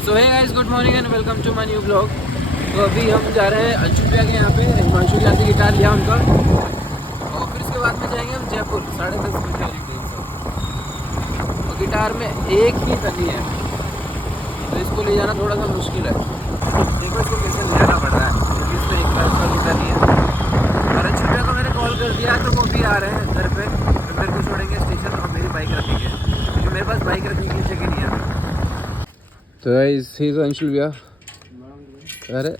So hey guys, good morning and welcome to my new blog. तो अभी हम जा रहे हैं अंशु भैया के यहाँ पे। हिमांशु के यहाँ से गिटार लिया उनका, और फिर उसके बाद में जाएंगे हम जयपुर 10:30 बजे वाली ट्रेन से। और गिटार में एक ही तनी है, तो इसको ले जाना थोड़ा सा मुश्किल है। देखो इसको कैसे ले जाना पड़ रहा है, क्योंकि इसमें एक बार का गिटार नहीं है। और अंशु भैया को मैंने कॉल कर दिया है, तो वो भी आ रहे हैं घर पे। तो मेरे को छोड़ेंगे स्टेशन और मेरी बाइक रखेंगे, क्योंकि मेरे पास बाइक रखने की जगह नहीं है। तो इसी तो अंशुल भैया। अरे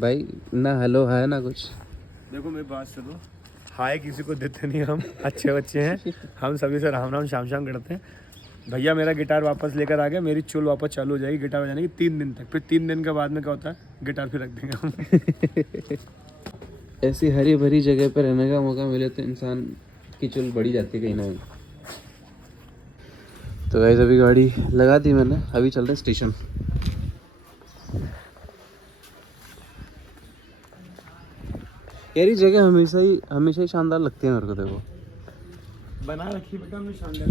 भाई ना हेलो है ना कुछ। देखो मेरी बात सुनो, हाय किसी को देते नहीं हम, अच्छे बच्चे हैं हम, सभी से राम राम शाम शाम करते हैं। भैया मेरा गिटार वापस लेकर आ गया, मेरी चुल वापस चालू हो जाएगी गिटार बजाने की 3 दिन तक। फिर 3 दिन के बाद में क्या होता है, गिटार फिर रख देंगे हम। ऐसी हरी भरी जगह पर रहने का मौका मिले तो इंसान की चुल बढ़ी जाती है कहीं ना कहीं। तो गाइस अभी गाड़ी लगा दी मैंने, अभी चल रहे हैं स्टेशन। यार ये जगह हमेशा ही शानदार लगती है मेरे को। देखो बना रखी बेटा हमने शानदार,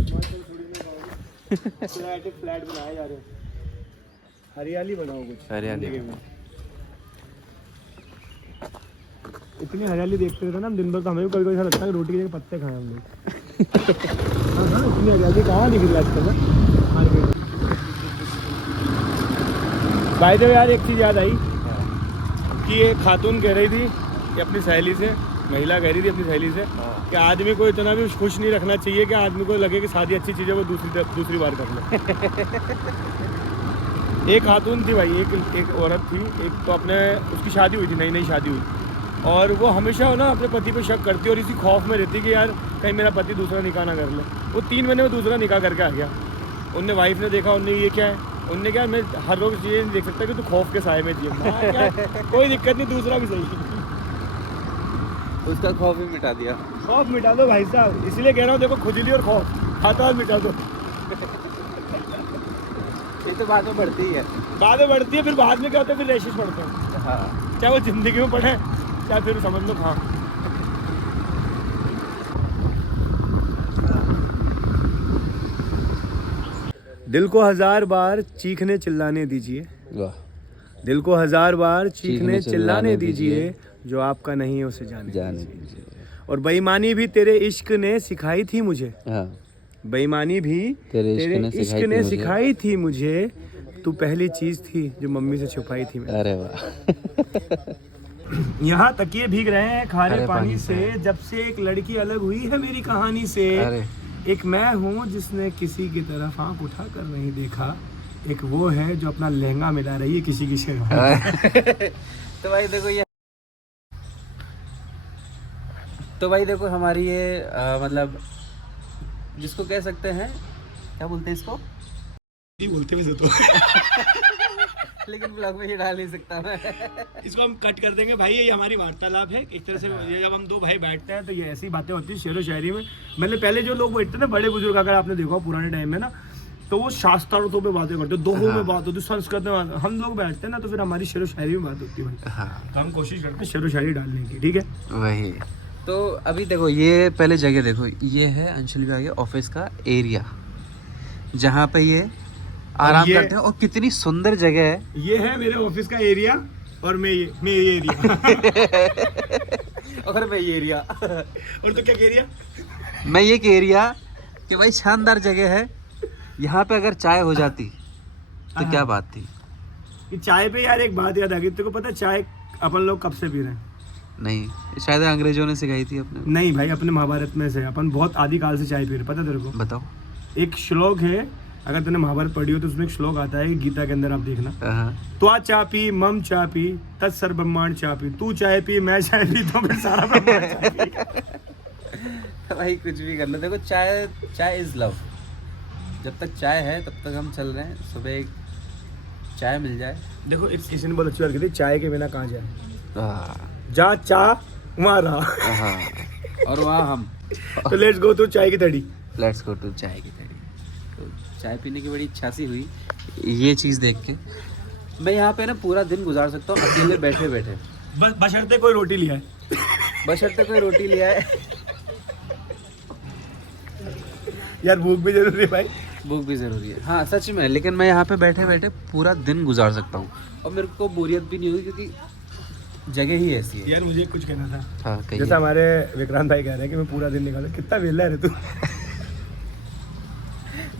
फ्लैट बनाए जा रहे हैं, हरियाली बनाओ कुछ हरियाली में। इतनी हरियाली देखते रहते ना हम दिन भर, तो हमें कभी कभी ऐसा लगता है कि रोटी के जगह पत्ते खाएं हम लोग। हाँ, इतनी हरियाली कहाँ दिख रही है आजकल ना। भाई तो यार एक चीज़ याद आई कि एक खातून कह रही थी कि अपनी सहेली से, महिला कह रही थी अपनी सहेली से कि आदमी को इतना भी खुश नहीं रखना चाहिए कि आदमी को लगे कि शादी अच्छी चीज़ है वो दूसरी बार कर ले। एक खातून थी भाई, एक औरत थी, एक तो अपने उसकी शादी हुई थी, नई शादी हुई, और वो हमेशा ना अपने पति पे शक करती और इसी खौफ में रहती कि यार कहीं मेरा पति दूसरा निकाह ना कर ले। वो 3 महीने में दूसरा निकाह करके आ गया। उनने वाइफ ने देखा, उनने ये क्या है, उनने क्या, मैं हर रोज चीज़ें नहीं देख सकता कि तू खौफ के साए में जिए। कोई दिक्कत नहीं, दूसरा भी सही। उसका खौफ भी मिटा दिया। खौफ मिटा दो भाई साहब, इसलिए कह रहा हूँ, देखो खुजली और खौफ खाता मिटा दो। ये तो बाद में बढ़ती ही है। बाद में बढ़ती है, फिर बाद में क्या होता है, फिर रेशेस पड़ते हैं। हाँ, चाहे वो जिंदगी में पढ़े, चाहे फिर समझ लो। हाँ दिल को 1000 बार चीखने चिल्लाने दीजिए, वाह। दिल को 1000 बार चीखने चिल्लाने दीजिए, जो आपका नहीं है उसे जाने दीजिए। और बेईमानी भी तेरे इश्क ने सिखाई थी मुझे। हाँ, बेईमानी भी तेरे इश्क ने सिखाई थी मुझे। तू पहली चीज थी जो मम्मी से छुपाई थी मैंने। अरे वाह। यहाँ तकिए भीग रहे हैं खारे पानी से, जब से एक लड़की अलग हुई है मेरी कहानी से। अरे एक मैं हूँ जिसने किसी की तरफ आँख उठा कर नहीं देखा, एक वो है जो अपना लहंगा मिला रही है किसी की शेरवानी। तो भाई देखो ये, तो भाई देखो हमारी ये मतलब जिसको कह सकते हैं, क्या बोलते हैं इसको, बोलते भी तो लेकिन ब्लॉग में ये डाल नहीं सकता मैं। इसको हम कट कर देंगे भाई। ये हमारी वार्तालाप है एक तरह से। ये जब हम 2 भाई बैठते हैं तो ये ऐसी बातें होती है शेरो शायरी में। मतलब पहले जो लोग बैठते थे बड़े बुजुर्ग, अगर आपने देखा पुराने टाइम में ना, तो वो शास्त्रार्थों पे बातें करते, दोहों में बात होती, संस्कृत में बात। हम लोग बैठते हैं ना तो फिर हमारी शेरो शायरी में बात होती है भाई। हाँ, हम कोशिश करते हैं शेरो शायरी डालने की, ठीक है। वही। तो अभी देखो ये पहले जगह देखो, ये है अंशुल भैया के ऑफिस का एरिया, जहाँ पे ये आराम करते हैं। और कितनी सुंदर जगह है। ये है मेरे ऑफिस का एरिया, और मैं ये एरिया। और मैं ये एरिया। और तो क्या कह रिया, मैं ये कह रिया कि भाई शानदार जगह है। यहाँ पे अगर चाय हो जाती तो क्या बात थी। कि चाय पे यार एक बात याद आ गई, तेरे को पता है चाय अपन लोग कब से पी रहे हैं? नहीं, शायद अंग्रेजों ने सिखाई थी अपने। नहीं भाई, अपने महाभारत में से अपन बहुत आदिकाल से चाय पी रहे, पता तेरे को? बताओ। एक श्लोक है, अगर तूने महाभारत पढ़ी हो तो उसमें एक श्लोक आता है गीता के अंदर, आप देखना। त्वा चापी मम चापी तत्सर्व ब्रह्मांड चापी। तू चाय पी, मैं चाय पी, तो फिर सारा ब्रह्मांड। भाई कुछ भी कर लो, देखो चाय इज लव। जब तक चाय है तब तक हम चल रहे हैं। सुबह एक चाय मिल जाए। देखो किसी ने बहुत अच्छी बात की थी, चाय के बिना कहाँ जाए, जा चाह वहाँ रहा। हाँ, और वहाँ हम। तो लेट्स गो टू चाय की तड़ी। लेट्स गो टू चाय की तड़ी। तो चाय पीने की बड़ी इच्छा सी हुई ये चीज़ देख के। मैं यहाँ पे ना पूरा दिन गुजार सकता हूँ अकेले बैठे बैठे, बशर्ते कोई रोटी लिया है। बशर्ते कोई रोटी लिया है। यार भूख भी जरूरी है भाई, भूख भी ज़रूरी है, हाँ सच में। लेकिन मैं यहाँ पे बैठे बैठे पूरा दिन गुजार सकता हूँ और मेरे को बोरियत भी नहीं होगी क्योंकि जगह ही ऐसी है। यार मुझे कुछ कहना था। हाँ कहिए। जैसा हमारे विक्रांत भाई कह रहे हैं कि मैं पूरा दिन निकालूं, कितना वेला है रे तू।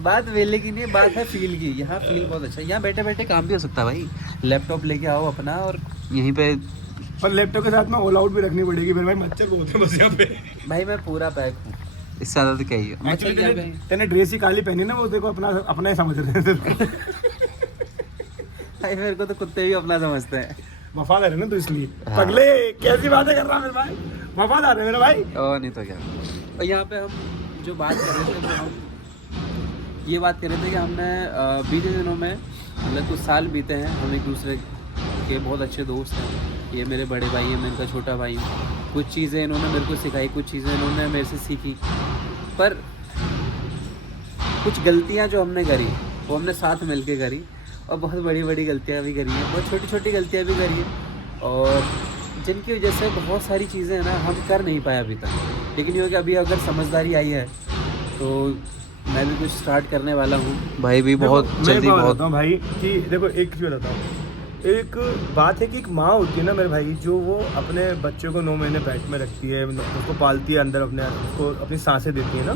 बात वेले की नहीं, बात है फील की। यहाँ फील बहुत अच्छा है, यहाँ बैठे बैठे काम भी हो सकता है भाई। लैपटॉप लेके आओ अपना और यहीं पे। पर लैपटॉप के साथ में ऑल आउट भी रखनी पड़ेगी मेरे भाई, मच्छर बहुत है बस यहाँ पे। भाई मैं पूरा पैक हूँ, इससे ज़्यादा तो क्या ही है। एक्चुअली तेने ड्रेस ही काली पहनी ना, वो देखो अपना अपना ही समझ रहे थे। भाई मेरे को तो कुत्ते भी अपना समझते हैं। वफादार है ना तो इसलिए। हाँ। पगले कैसी बातें कर रहा है मेरे भाई, वफादार है मेरा भाई। और नहीं तो क्या। और यहाँ पे हम जो बात कर रहे थे, तो हम ये बात कर रहे थे कि हमने बीते दिनों में मतलब कुछ साल बीते हैं, हम एक दूसरे के बहुत अच्छे दोस्त हैं। ये मेरे बड़े भाई हैं, मैं इनका छोटा भाई हूँ। कुछ चीज़ें इन्होंने मेरे को सिखाई, कुछ चीज़ें इन्होंने मेरे से सीखी। पर कुछ गलतियाँ जो हमने करी वो हमने साथ मिल के करी, और बहुत बड़ी बड़ी गलतियाँ भी करी हैं, बहुत छोटी छोटी गलतियाँ भी करी हैं, और जिनकी वजह से बहुत सारी चीज़ें हैं ना हम कर नहीं पाए अभी तक। लेकिन ये कि अभी अगर समझदारी आई है तो मैं भी कुछ स्टार्ट करने वाला हूँ। भाई भी बहुत जल्दी बहुत भाई कि देखो एक चीज़ बताता हूँ। एक बात है कि एक माँ होती है ना मेरे भाई, जो वो अपने बच्चे को 9 महीने पेट में रखती है, उसको पालती है अंदर, अपने उसको अपनी सांसें देती है ना।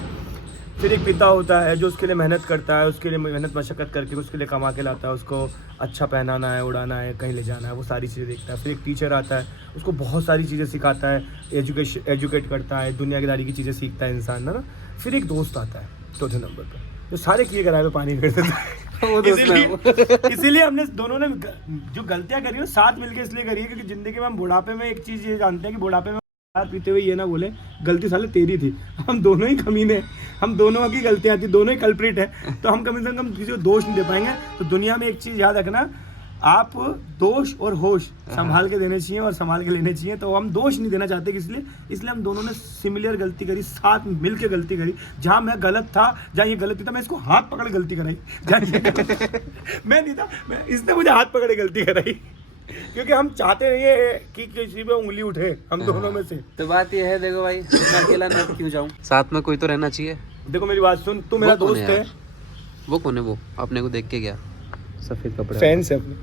फिर एक पिता होता है जो उसके लिए मेहनत करता है, उसके लिए मेहनत मशक्क़त करके उसके लिए कमा के लाता है, उसको अच्छा पहनाना है, उड़ाना है, कहीं ले जाना है, वो सारी चीज़ें देखता है। फिर एक टीचर आता है, उसको बहुत सारी चीज़ें सिखाता है, एजुकेट करता है, दुनियादारी की चीज़ें सीखता है इंसान ना। फिर एक दोस्त आता है चौथे नंबर पर, जो सारे किए कराए पे पानी फेर देता है। इसीलिए हमने दोनों ने जो गलतियां करी है साथ मिलके इसलिए करी है क्योंकि जिंदगी में हम बुढ़ापे में एक चीज़ ये जानते हैं कि बुढ़ापे में पीते हुए ये ना बोले गलती साले तेरी थी। हम दोनों ही कमीने, हम दोनों की गलतियां थी, दोनों ही कल्प्रिट है, तो हम कम से कम किसी को दोष नहीं दे पाएंगे। तो दुनिया में एक चीज़ याद रखना, आप दोष और होश संभाल के देने चाहिए और संभाल के लेने चाहिए। तो हम दोष नहीं देना चाहते इसलिए हम दोनों ने सिमिलर गलती करी, साथ मिल के गलती करी। जहाँ मैं गलत था, जहाँ ये गलत था, मैं इसको हाथ पकड़ गलती कराई। मैं नहीं था, इसने मुझे हाथ पकड़े गलती कराई, क्योंकि हम चाहते नहीं है कि किसी पे उंगली उठे हम दोनों में से। तो बात ये है, देखो भाई मैं अकेला न क्यों जाऊँ, साथ में कोई तो रहना चाहिए। देखो मेरी बात सुन, तू मेरा दोस्त है। वो कौन है? वो अपने को देख के गया, सफेद कपड़े, फैंस है अपने।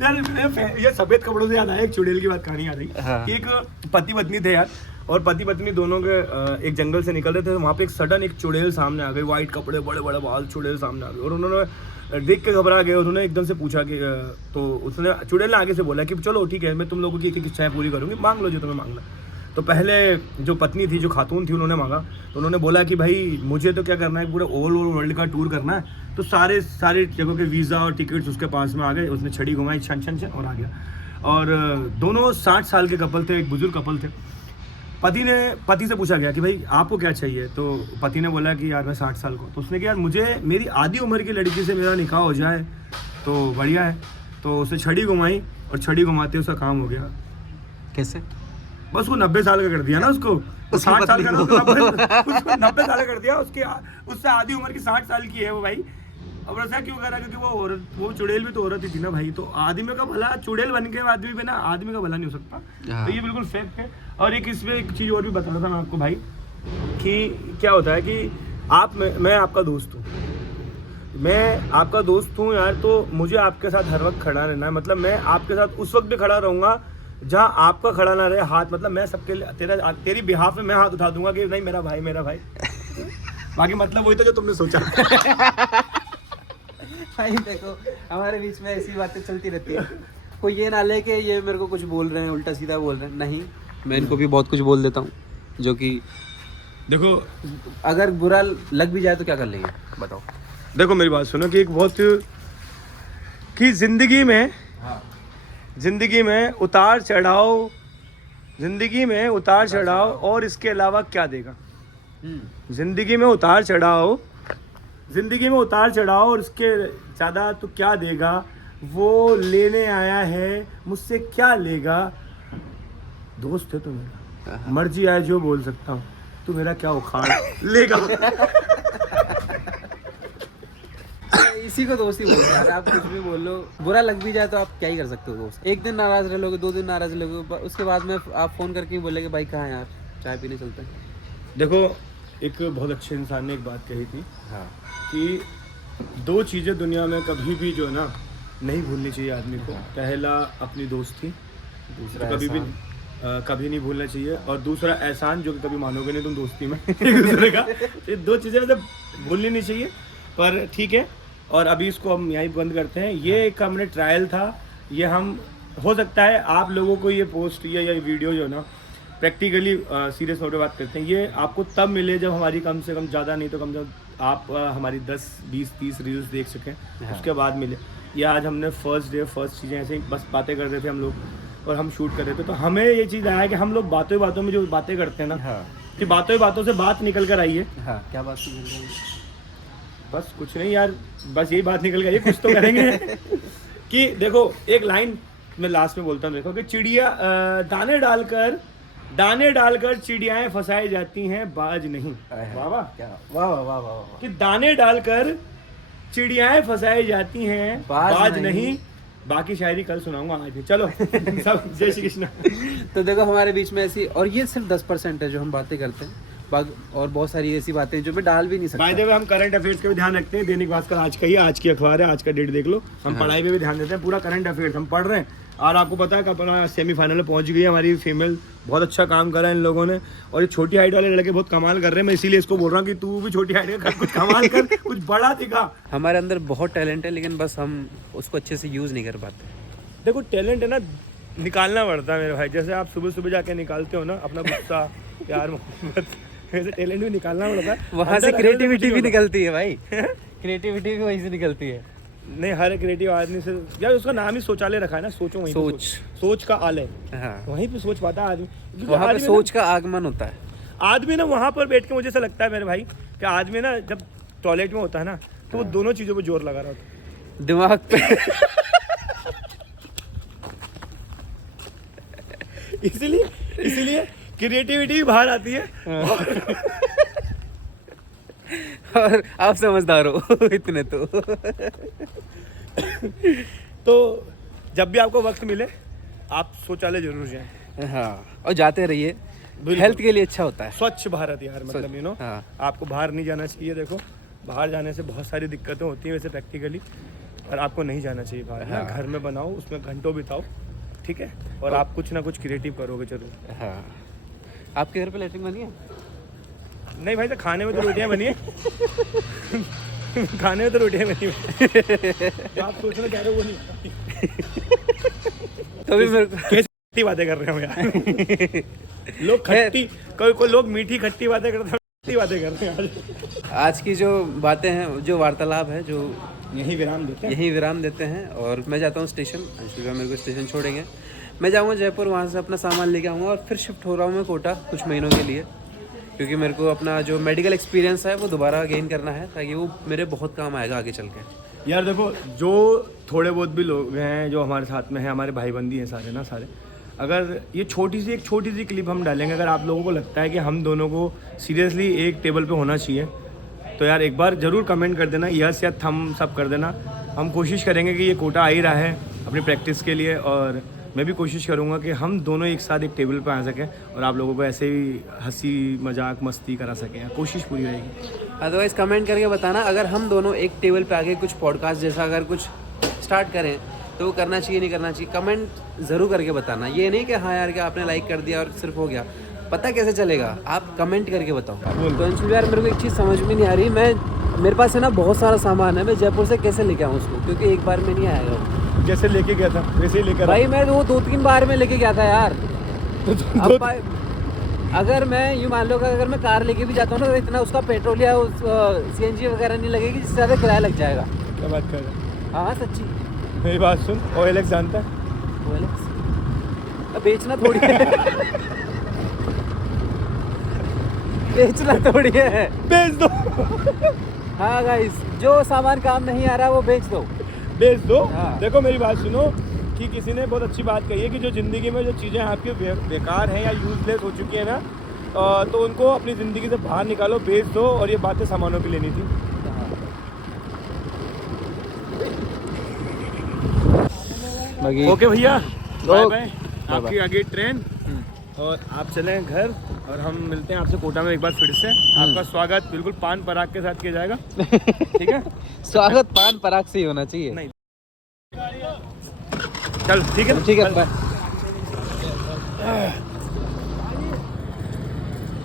यार ये सफेद कपड़ों से याद आया, एक चुड़ैल की बात कहानी आ रही। हाँ। कि एक पति पत्नी थे यार, और पति पत्नी दोनों के एक जंगल से निकल रहे थे। वहाँ पे एक सडन एक चुड़ैल सामने आ गई, वाइट कपड़े, बड़े बड़े बाल, चुड़ैल सामने आ गई। और उन्होंने देख के घबरा गए, उन्होंने एकदम से पूछा कि तो उसने चुड़ैल ने आगे से बोला कि चलो ठीक है, मैं तुम लोगों की एक इच्छाएं पूरी करूँगी, मांग लो जो तुम्हें मांगना। तो पहले जो पत्नी थी, जो खातून थी, उन्होंने मांगा। तो उन्होंने बोला कि भाई मुझे तो क्या करना है, पूरे ओवल वर्ल्ड का टूर करना है। तो सारे जगहों के वीज़ा और टिकट्स उसके पास में आ गए। उसने छड़ी घुमाई, छन छन छन, और आ गया। और दोनों 60 साल के कपल थे, एक बुजुर्ग कपल थे। पति से पूछा गया कि भाई आपको क्या चाहिए। तो पति ने बोला कि यार मैं 60 साल को। तो उसने कहा यार मुझे मेरी आधी उम्र की लड़की से मेरा निकाह हो जाए तो बढ़िया है। तो उसने छड़ी घुमाई, और छड़ी घुमाते उसका काम हो गया। कैसे? बस वो 90 साल का कर दिया ना उसको। 60 साल का, उसको 90 साल का कर दिया। उससे आधी उम्र की 60 साल की है वो भाई। अब ऐसा क्यों करा? क्योंकि वो चुड़ैल भी तो औरत ही थी ना भाई। तो आदमी का भला चुड़ैल बन के आदमी पे ना आदमी का भला नहीं हो सकता। तो ये बिल्कुल फैक्ट है। और एक इसमें एक चीज़ और भी बता रहा था मैं आपको भाई, कि क्या होता है कि मैं आपका दोस्त हूँ, मैं आपका दोस्त हूँ यार। तो मुझे आपके साथ हर वक्त खड़ा रहना है। मतलब मैं आपके साथ उस वक्त भी खड़ा रहूँगा जहाँ आपका खड़ा ना रहे हाथ। मतलब मैं सबके लिए तेरी बिहाफ में मैं हाथ उठा दूंगा कि नहीं मेरा भाई मेरा भाई। बाकी मतलब वही था जो तुमने सोचा। भाई देखो हमारे बीच में ऐसी बातें चलती रहती है। कोई ये ना ले कि ये मेरे को कुछ बोल रहे हैं, उल्टा सीधा बोल रहे हैं। नहीं, मैं इनको भी बहुत कुछ बोल देता हूँ, जो कि देखो अगर बुरा लग भी जाए तो क्या कर लेंगे बताओ। देखो मेरी बात सुनो, कि एक बहुत कि जिंदगी में उतार चढ़ाव और इसके अलावा क्या देगा। जिंदगी में उतार चढ़ाव और इसके ज़्यादा तो क्या देगा। वो लेने आया है, मुझसे क्या लेगा। दोस्त है तो मेरा, मर्जी आए जो बोल सकता हूँ, तू मेरा क्या उखाड़ लेगा। इसी को दोस्ती बोलते हैं। आप कुछ भी बोल लो, बुरा लग भी जाए तो आप क्या ही कर सकते हो दोस्त। एक दिन नाराज रह लोगे, 2 दिन नाराज रह लोगे, उसके बाद में आप फ़ोन करके बोलेगे भाई कहाँ हैं यार, चाय पीने चलते हैं। देखो एक बहुत अच्छे इंसान ने एक बात कही थी हाँ कि 2 चीज़ें दुनिया में कभी भी जो है ना नहीं भूलनी चाहिए आदमी को। पहला अपनी दोस्ती, दूसरा तो कभी भी एहसान। कभी नहीं भूलना चाहिए, और दूसरा एहसान, जो कि कभी मानोगे नहीं तुम दोस्ती में एक दूसरे का। ये 2 चीज़ें मतलब भूलनी नहीं चाहिए। पर ठीक है, और अभी इसको हम यहीं बंद करते हैं। ये एक हमने ट्रायल था, ये हम हो सकता है आप लोगों को ये पोस्ट या ये वीडियो जो है ना प्रैक्टिकली सीरियस नोट पे बात करते हैं, ये आपको तब मिले जब हमारी कम से कम ज़्यादा नहीं तो कम से कम आप हमारी 10, 20, 30 रील्स देख सकें, उसके बाद मिले। ये आज हमने फर्स्ट चीज़ें ऐसे ही बस बातें कर रहे थे हम लोग और हम शूट कर रहे थे, तो हमें ये चीज़ आया कि हम लोग बातों में जो बातें करते हैं ना, हाँ कि बातों से बात निकल कर आई है। हाँ, क्या बात सुन रहे हैं? बस कुछ नहीं यार, बस यही बात निकल गई है, कुछ तो करेंगे। कि देखो एक लाइन मैं लास्ट में बोलता हूँ, देखो कि चिड़िया दाने डालकर चिड़ियाएं फंसाई जाती हैं, बाज नहीं। वाह वाह, क्या वाह वाह वाह वाह वाह। कि दाने डालकर चिड़ियाएं फंसाई जाती हैं, बाज नहीं। बाकी शायरी कल सुनाऊंगा आज भी। चलो सब जय श्री कृष्ण। तो देखो हमारे बीच में ऐसी, और ये सिर्फ 10% है जो हम बातें करते हैं, और बहुत सारी ऐसी बातें जो मैं डाल भी नहीं सकता। बाय द वे हम करंट अफेयर्स का भी ध्यान रखते हैं। दैनिक भास्कर आज का ही, आज की अखबार है, आज का डेट देख लो। हम पढ़ाई पे भी ध्यान देते हैं, पूरा करंट अफेयर्स हम पढ़ रहे हैं। और आपको पता है कि अपना सेमीफाइनल में पहुंच गई है हमारी फीमेल, बहुत अच्छा काम करा है इन लोगों ने। और ये छोटी हाइट वाले लड़के बहुत कमाल कर रहे हैं, मैं इसीलिए इसको बोल रहा हूँ कि तू भी छोटी हाइट का कुछ कमाल कर, कुछ बड़ा दिखा। हमारे अंदर बहुत टैलेंट है, लेकिन बस हम उसको अच्छे से यूज़ नहीं कर पाते। देखो टैलेंट है ना, निकालना पड़ता है मेरे भाई। जैसे आप सुबह सुबह जाके निकालते हो ना अपना गुस्सा, प्यार, मोहब्बत, वैसे टैलेंट भी निकालना पड़ता है। वहाँ से क्रिएटिविटी भी निकलती है भाई। क्रिएटिविटी भी वहीं से निकलती है। नहीं, हर क्रिएटिव आदमी से यार, उसका नाम ही शौचालय रखा है ना, सोचो वहीं पे सोच का आलय, हाँ, वहीं पे सोच पाता है आदमी। वहाँ पे सोच का आगमन होता है। आदमी ना वहाँ पर बैठ के, मुझे ऐसा लगता है मेरे भाई कि आदमी ना जब टॉयलेट में होता है ना, तो वो दोनों चीज़ों पे जोर लगा रहा होता है, दिमाग पे। इसीलिए क्रिएटिविटी बाहर आती है। और आप समझदार हो इतने तो जब भी आपको वक्त मिले आप शौचालय जरूर जाएं। हाँ, और जाते रहिए, हेल्थ के लिए अच्छा होता है। स्वच्छ भारत यार, मतलब यू नो, हाँ। आपको बाहर नहीं जाना चाहिए। देखो बाहर जाने से बहुत सारी दिक्कतें होती हैं वैसे प्रैक्टिकली, और आपको नहीं जाना चाहिए बाहर। हाँ। घर में बनाओ, उसमें घंटों बिताओ, ठीक है, और आप कुछ ना कुछ क्रिएटिव करोगे जरूर। हाँ, आपके घर पे लैट्रिन बनी है? नहीं भाई, तो खाने में तो रोटियां बनी है। खाने में तो रोटियां बनी है। जो आप सोच रहे क्या रहे हो वो नहीं। तो भी मेरे को कैसी बातें कर रहे हो यार। लोग खट्टी, कोई लोग मीठी खट्टी बातें करते हैं, खट्टी बातें करते हैं। आज की जो बातें हैं, जो वार्तालाप है, जो यही विराम देते हैं। यही विराम देते हैं। और मैं जाता हूँ स्टेशन, अंशुल भाई मेरे को स्टेशन छोड़ेंगे। मैं जाऊँगा जयपुर, वहाँ से अपना सामान लेके आऊँगा और फिर शिफ्ट हो रहा हूँ मैं कोटा कुछ महीनों के लिए, क्योंकि मेरे को अपना जो मेडिकल एक्सपीरियंस है वो दोबारा गेन करना है, ताकि वो मेरे बहुत काम आएगा आगे चल के। यार देखो, जो थोड़े बहुत भी लोग हैं जो हमारे साथ में हैं, हमारे भाई बंदी हैं सारे ना सारे, अगर ये छोटी सी क्लिप हम डालेंगे, अगर आप लोगों को लगता है कि हम दोनों को सीरियसली एक टेबल पे होना चाहिए, तो यार एक बार ज़रूर कमेंट कर देना, यस या थम सब कर देना। हम कोशिश करेंगे कि ये कोटा आ ही रहा है अपनी प्रैक्टिस के लिए, और मैं भी कोशिश करूँगा कि हम दोनों एक साथ एक टेबल पर आ सकें और आप लोगों को ऐसे ही हंसी मजाक मस्ती करा सकें। कोशिश पूरी रहेगी। अदरवाइज़ कमेंट करके बताना, अगर हम दोनों एक टेबल पे आके कुछ पॉडकास्ट जैसा अगर कुछ स्टार्ट करें तो वो करना चाहिए नहीं करना चाहिए, कमेंट ज़रूर करके बताना। ये नहीं कि हाँ यार क्या आपने लाइक कर दिया और सिर्फ हो गया, पता कैसे चलेगा, आप कमेंट करके बताओ। तो अंशुल यार, मेरे को एक चीज़ समझ में नहीं आ रही, मेरे पास है ना बहुत सारा सामान है, मैं जयपुर से कैसे लेके आऊँ उसको, क्योंकि एक बार में नहीं आएगा। जैसे लेके गया था वैसे ही लेकर भाई मैं वो 2-3 बार में लेके गया था यार। अब अगर मैं यूँ मान लो कि अगर मैं कार लेके भी जाता हूँ ना, तो इतना उसका पेट्रोल या CNG वगैरह नहीं लगेगी, जिससे ज़्यादा किराया लग जाएगा। क्या बात कर रहे हैं? हाँ सच्ची, मेरी बात सुन, OLX जानता है? OLX अब बेचना थोड़ी है। बेचना थोड़ी है, बेच दो। हाँ गाइस, जो सामान काम नहीं आ रहा वो बेच दो। हाँ। देखो मेरी बात सुनो, कि किसी ने बहुत अच्छी बात कही है कि जो ज़िंदगी में जो चीज़ें आपकी बेकार हैं या यूजलेस हो चुकी हैं ना, तो उनको अपनी ज़िंदगी से बाहर निकालो, बेच दो, और ये बातें सामानों की लेनी थी। ओके भैया, बाय बाय। आपकी आगे ट्रेन, और आप चलें घर और हम मिलते हैं आपसे कोटा में एक बार फिर से। आपका स्वागत बिल्कुल पान पराग के साथ किया जाएगा। ठीक है, स्वागत पान पराग से ही होना चाहिए। नहीं चल ठीक है, ठीक है, बाय।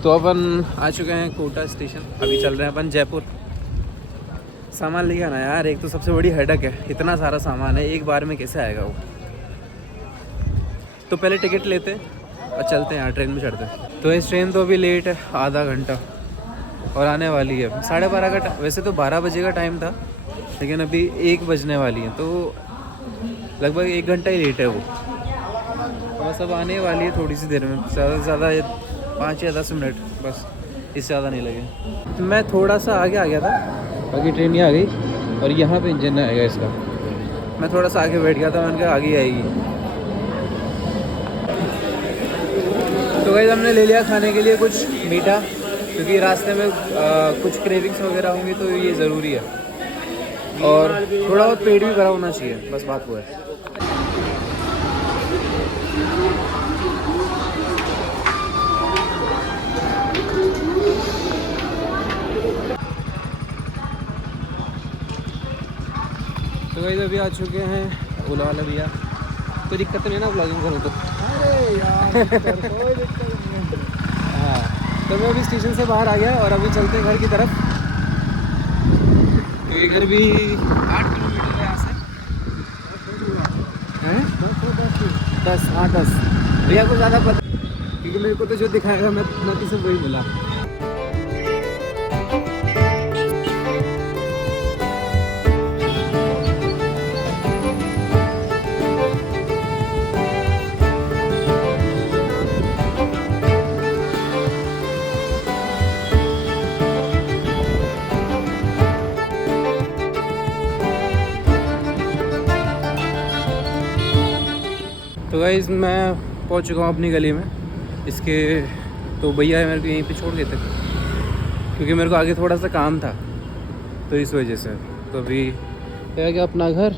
तो अपन आ चुके हैं कोटा स्टेशन, अभी चल रहे हैं अपन जयपुर। सामान लेके आना यार, एक तो सबसे बड़ी हेडक है, इतना सारा सामान है, एक बार में कैसे आएगा वो। तो पहले टिकट लेते हैं और चलते हैं यार, ट्रेन में चढ़ते हैं। तो इस ट्रेन तो अभी लेट है आधा घंटा और आने वाली है 12:30 का। वैसे तो 12 बजे का टाइम था, लेकिन अभी 1 बजने वाली है, तो लगभग 1 घंटा ही लेट है वो। बस अब आने वाली है थोड़ी सी देर में, ज़्यादा से ज़्यादा 5 या 10 मिनट, बस इससे ज़्यादा नहीं लगे। मैं थोड़ा सा आगे आ गया था, बाकी ट्रेन ही आ गई और यहाँ पे इंजन आएगा इसका। मैं थोड़ा सा आगे बैठ गया था, मैंने कहा आगे आएगी। तो गाइस हमने ले लिया खाने के लिए कुछ मीठा, क्योंकि रास्ते में कुछ क्रेविंग्स वगैरह होंगी तो ये ज़रूरी है, और थोड़ा बहुत पेट भी भरा होना चाहिए, बस बात वो है। तो गाइस अभी आ चुके हैं ओला वाला भैया। कोई दिक्कत तो नहीं ना ब्लॉगिंग करूँ तो? अरे यार कोई दिक्कत नहीं है। हाँ, तो मैं अभी स्टेशन से बाहर आ गया और अभी चलते हैं घर की तरफ, क्योंकि घर भी 8 किलोमीटर है यहाँ से। हैं? 10, हाँ 10 भैया को ज़्यादा पता, क्योंकि मेरे को तो जो दिखाएगा मैं तो सिर्फ वही मिला। तो गाइस मैं पहुंच चुका हूँ अपनी गली में। इसके तो भैया मेरे को यहीं पे छोड़ गए थे, क्योंकि मेरे को आगे थोड़ा सा काम था, तो इस वजह से। तो अभी क्या क्या अपना घर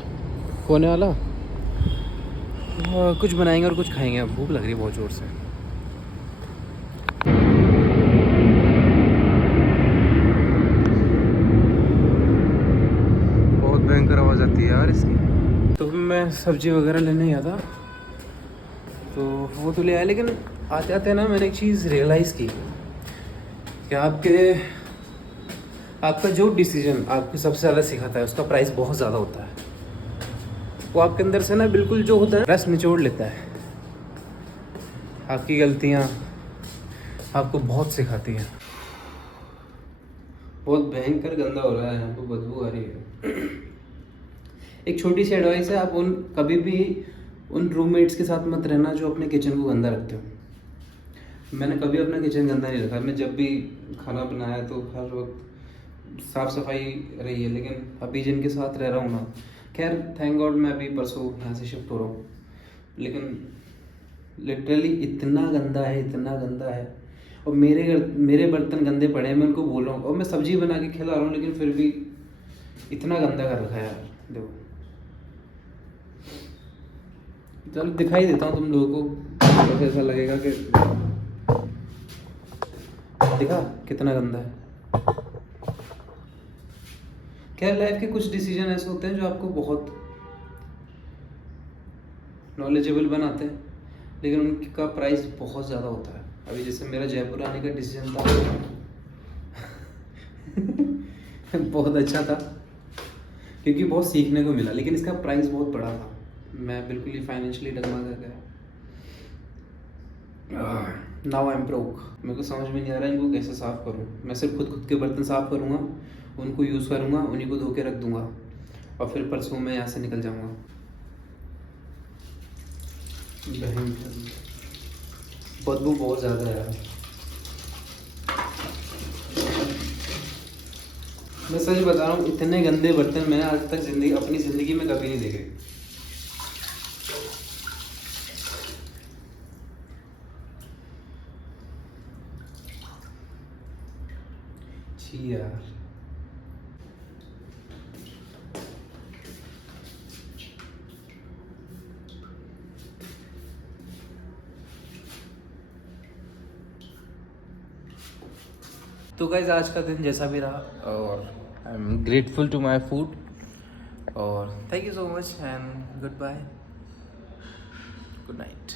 होने वाला, कुछ बनाएंगे और कुछ खाएंगे। अब भूख लग रही है बहुत ज़ोर से। बहुत भयंकर आवाज़ आती है यार इसकी। तो फिर मैं सब्जी वगैरह लेने गया था, तो वो तो ले आया, लेकिन आते आते ना मैंने एक चीज़ रियलाइज़ की कि आपका जो डिसीजन आपको सबसे ज़्यादा सिखाता है उसका प्राइस बहुत ज़्यादा होता है। वो आपके अंदर से ना बिल्कुल जो होता है रस निचोड़ लेता है। आपकी गलतियाँ आपको बहुत सिखाती हैं। बहुत भयंकर गंदा हो रहा है यहाँ पे, बदबू आ रही है। एक छोटी सी एडवाइस है, आप कभी भी उन रूममेट्स के साथ मत रहना जो अपने किचन को गंदा रखते हो। मैंने कभी अपना किचन गंदा नहीं रखा। मैं जब भी खाना बनाया तो हर वक्त साफ़ सफाई रही है, लेकिन अभी जिनके साथ रह रहा हूँ ना, खैर थैंक गॉड मैं अभी परसों यहाँ से शिफ्ट हो रहा हूँ, लेकिन लिटरली इतना गंदा है, इतना गंदा है। और मेरे बर्तन गंदे पड़े हैं, मैं उनको बोल रहा हूँ, और मैं सब्जी बना के खिला रहा हूँ, लेकिन फिर भी इतना गंदा कर रखा है यार। देखो, चलो दिखाई देता हूँ तुम लोगों को, तो ऐसा लगेगा कि देखा कितना गंदा है। क्या लाइफ के कुछ डिसीजन ऐसे होते हैं जो आपको बहुत नॉलेजेबल बनाते हैं, लेकिन उनका प्राइस बहुत ज़्यादा होता है। अभी जैसे मेरा जयपुर आने का डिसीजन था बहुत अच्छा था, क्योंकि बहुत सीखने को मिला, लेकिन इसका प्राइस बहुत बड़ा था। मैं बिल्कुल ही फाइनेंशियली डगमगा कर गया। Now I am broke. मेरे को समझ में नहीं आ रहा इनको कैसे साफ़ करूँ। मैं सिर्फ खुद के बर्तन साफ़ करूँगा, उनको यूज़ करूँगा, उन्हीं को धो के रख दूँगा, और फिर परसों मैं यहाँ से निकल जाऊँगा। बदबू बहुत ज़्यादा है यार। मैं सच बता रहा हूँ, इतने गंदे बर्तन मैंने आज तक अपनी ज़िंदगी में कभी नहीं देखे। छी यार। तो गाइस आज का दिन जैसा भी रहा, और I am grateful to my food, और thank you so much and goodbye, good night.